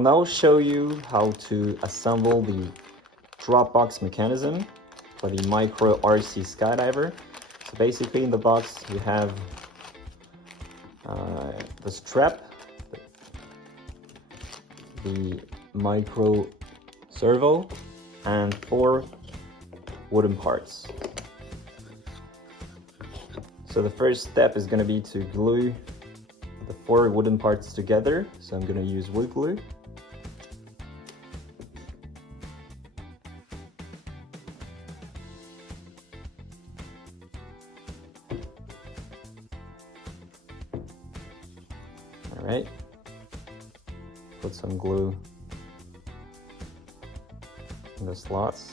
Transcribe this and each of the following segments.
now show you how to assemble the Dropbox mechanism for the Micro RC Skydiver. So basically in the box you have the strap, the micro servo, and 4 wooden parts. So the first step is going to be to glue the 4 wooden parts together. So I'm going to use wood glue. All right, put some glue in the slots.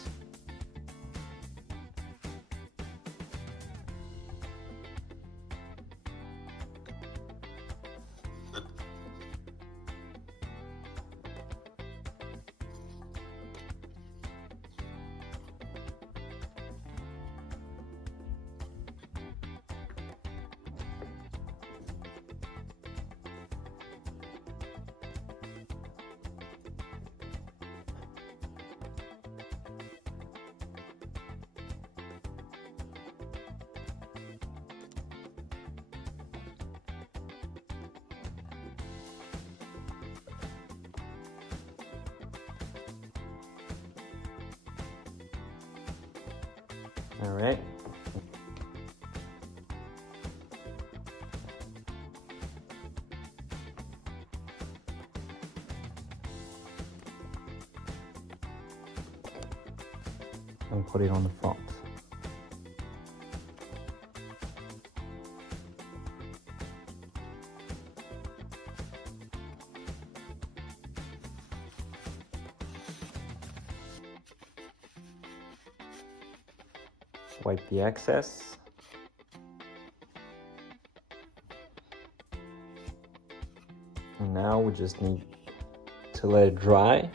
All right. And put it on the front. Wipe the excess. And now we just need to let it dry.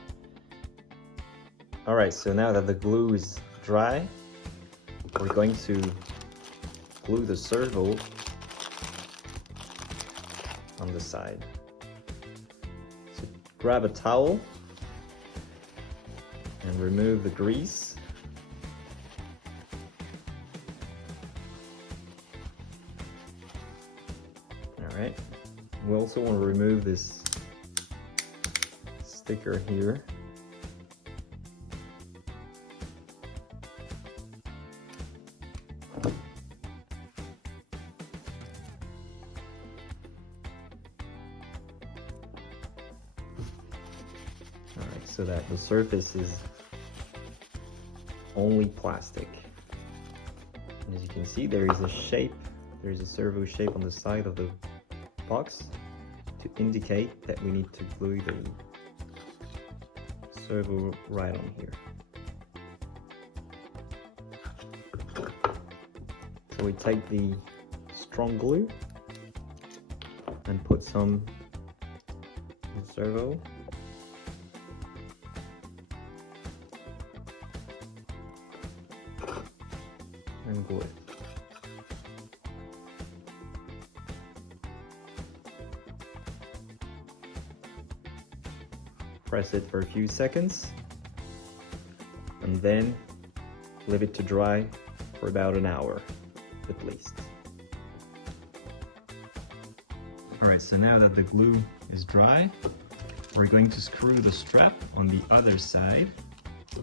All right, so now that the glue is dry, we're going to glue the servo on the side. So grab a towel and remove the grease. Alright, we also want to remove this sticker here. Alright, so that the surface is only plastic. And as you can see, there is a shape, there is a servo shape on the side of the box to indicate that we need to glue the servo right on here. So we take the strong glue and put some in the servo. And glue it. Press it for a few seconds and then leave it to dry for about an hour at least. Alright, so now that the glue is dry, we're going to screw the strap on the other side. So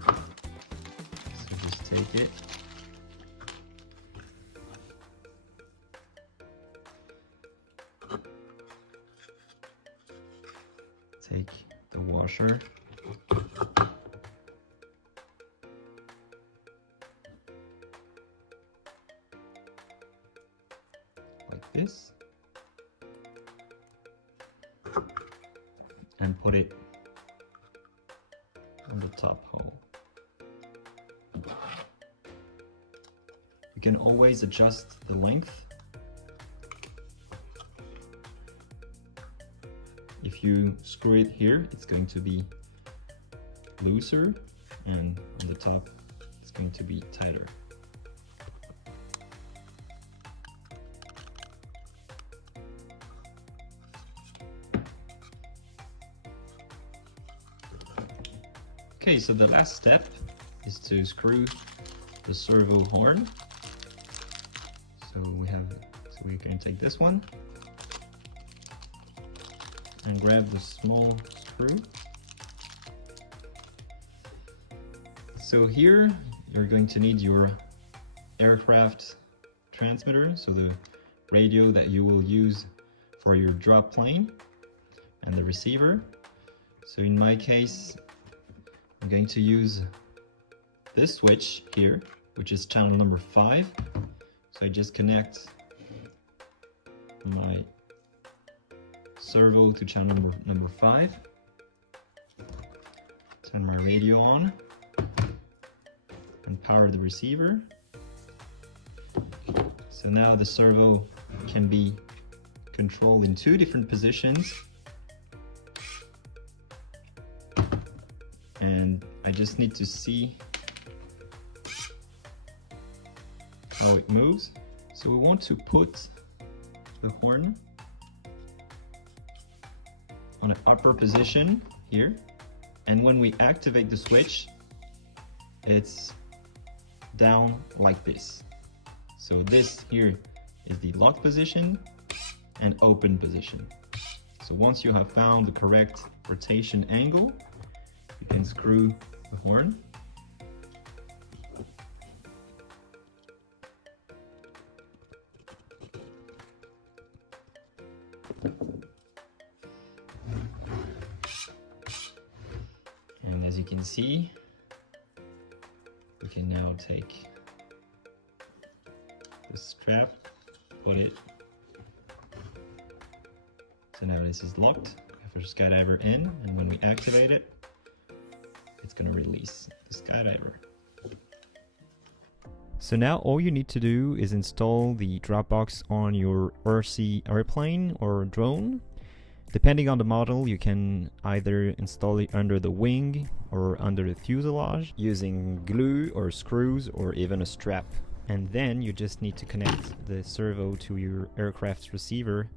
just take it. Take the washer. Like this. And put it on the top hole. You can always adjust the length. If you screw it here, it's going to be looser, and on the top, it's going to be tighter. Okay, so the last step is to screw the servo horn. So we're going to take this one and grab the small screw. So here you're going to need your aircraft transmitter, so the radio that you will use for your drop plane, and the receiver. So in my case, I'm going to use this switch here, which is channel number 5. So I just connect my servo to channel number 5, turn my radio on, and power the receiver. So now the servo can be controlled in 2 different positions, and I just need to see how it moves. So we want to put the horn on an upper position here, and when we activate the switch, it's down like this. So this here is the lock position and open position. So once you have found the correct rotation angle, you can screw the horn. And as you can see, we can now take the strap, put it. So now this is locked. We have our Skydiver in, and when we activate it, it's going to release the Skydiver. So now all you need to do is install the Dropbox on your RC airplane or drone. Depending on the model, you can either install it under the wing or under the fuselage using glue or screws or even a strap. And then you just need to connect the servo to your aircraft's receiver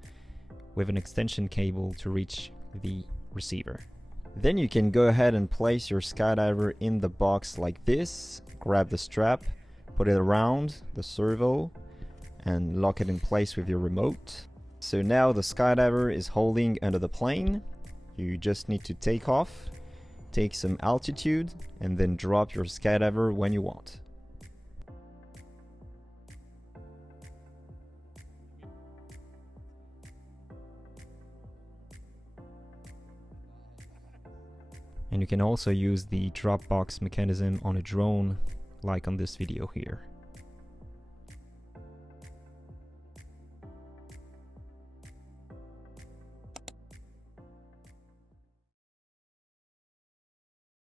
with an extension cable to reach the receiver. Then you can go ahead and place your Skydiver in the box like this, grab the strap, put it around the servo, and lock it in place with your remote. So now the Skydiver is holding under the plane. You just need to take off, take some altitude, and then drop your Skydiver when you want. And you can also use the Dropbox mechanism on a drone, like on this video here.